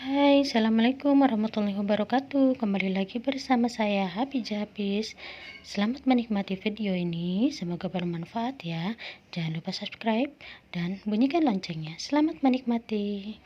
Hai, Assalamualaikum warahmatullahi wabarakatuh. Kembali lagi bersama saya Hapijah Hafiz. Selamat menikmati video ini, semoga bermanfaat ya. Jangan lupa subscribe dan bunyikan loncengnya. Selamat menikmati.